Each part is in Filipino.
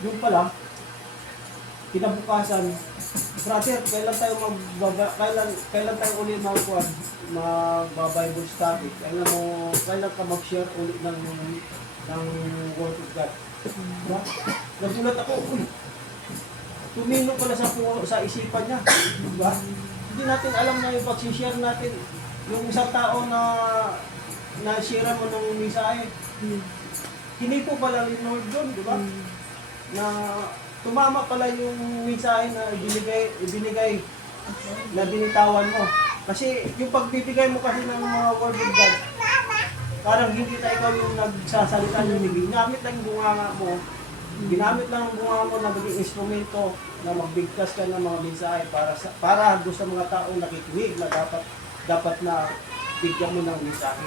yung pala, kinabukasan, brother, kailan tayo uli mag-Bible study? Kailan ka mag-share uli ng Word of God? Diba? Nagulat ako, uy, tumino pala sa isipan niya. Diba? Hindi natin alam na yung pag-share natin, yung isang tao na share mo ng mensahe. Hindi po pala ni Lord doon, di ba? Na tumama pala yung mensahe na ibinigay na binitawan mo. Kasi yung pagbibigay mo kasi ng mga word of God, parang hindi na ikaw yung nagsasalita ng bibig. Ginamit lang yung bunganga mo. Ginamit lang ang bunganga mo na maging instrumento na magbigkas ka ng mga mensahe para doon sa mga taong nakikinig na dapat na bigyan mo ng mensahe.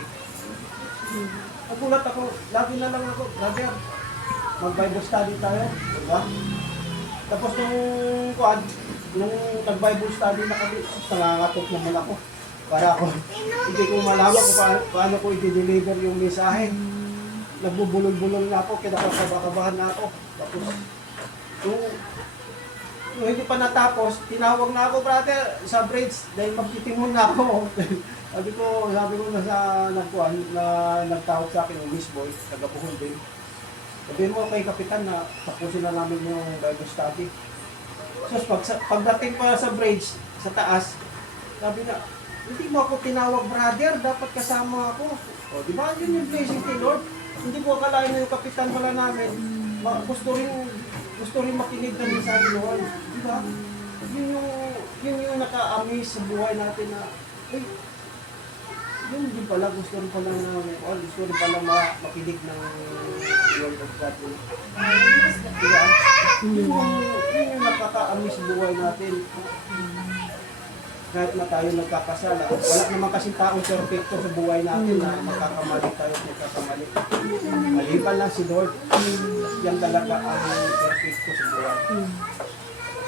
Nagulat ako, lagi na lang ako, brother, mag-Bible study tayo, diba? Tapos nung nag-Bible study na kami, nangangatok naman ako. Para ako, hindi ko malaman kung paano ko i-deliver yung mensahe. Nagbubulol-bulol na ako, kinakakabahan na ako. Tapos, nung hindi pa natapos, tinawag na ako, brother, sa bridge, dahil magtitimon na ako. sabi ko na nagtawag sa akin yung Miss Boy, taga-Buhol din. Sabihin mo kay Kapitan na tapusin na namin yung Bible study. So, pagdating pa sa bridge, sa taas, sabi na, hindi mo ako tinawag, brother, dapat kasama ako. O, di ba? Yun yung blessing ni Lord. Hindi ko akalain na yung Kapitan pala namin. Gusto rin makinig na rin sa Lord. Di ba? Yun yung naka-amaze sa buhay natin na, yun din pala, gusto rin pala makinig ng Word of God. Diba? Yun yung nakaka-amaze sa buhay natin. Kahit na tayo nagkakasala, wala naman kasing taong perfecto sa buhay natin na magkakamali tayo at magkakamali. Maliban lang si Lord. Yan talaga ang perfecto sa buhay.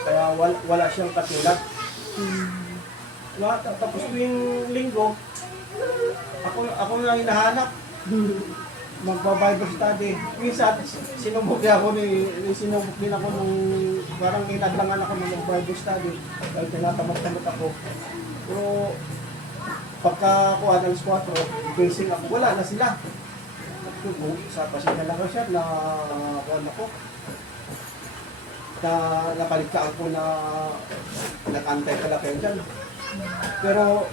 Kaya wala siyang katulad. Tapos yung linggo, ako na hinahanap. Magba-Bible study. Minsan, sinubok din ako nung parang inadlangan ako ng Bible study. Dahil tinatamot-tamot ako. Pero pagka ako alas 4, facing ako, wala na sila. Sa pasina lang siya na ako. Na napaligtaan ko na nag-antay pala kayo dyan. Pero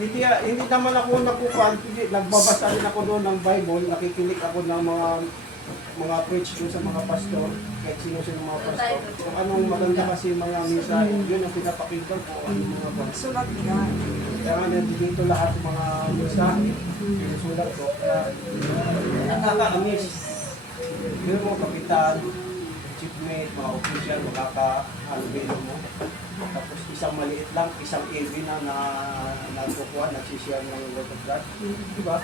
hindi naman ako nagbabasa rin ako doon ng Bible, nakikinig ako ng mga preach doon sa mga pastor, kahit sino-sino mga pastor. Kung anong maganda kasi mga misa, yun ang pinapakinggan ko, anong mga bang. Sulat yan. Kaya nga nandito lahat ng mga misa, sinusulat ko. Kaya nakaka-amaze. Yun mo, kapitan, chiefmate, mga official, makaka-alvelo mo. Tapos isang maliit lang, isang AV na nagkukuha, nagsishare ng Word of God. Diba?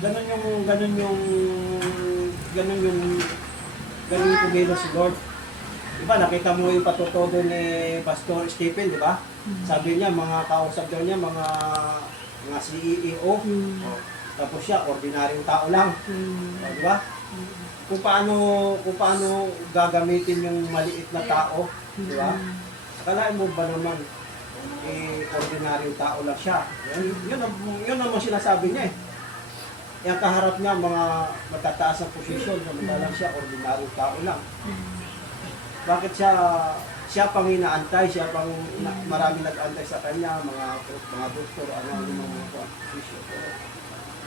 Ganun yung kumilo si Lord. Diba, nakita mo yung patutodo ni Pastor Stephen, diba? Sabi niya, mga kausap daw niya, mga CEO. Tapos siya, ordinaryong tao lang. Diba? Kung paano gagamitin yung maliit na tao, diba? Akalain mo ba naman, ordinaryong tao lang siya. Yun naman sinasabi niya eh. Yung kaharap niya, mga matataas na posisyon, samantalang siya, ordinaryong tao lang. Bakit siya pang inaantay, marami nag-antay sa kanya, mga doktor, yung mga posisyon.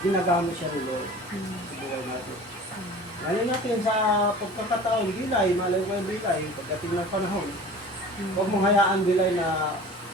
Ginagamit siya ni Lord sa buhay natin. Ngayon natin sa pagkakataon, bilay, malay ko yung bilay, pagdating ng panahon. Huwag mong hayaan bilay na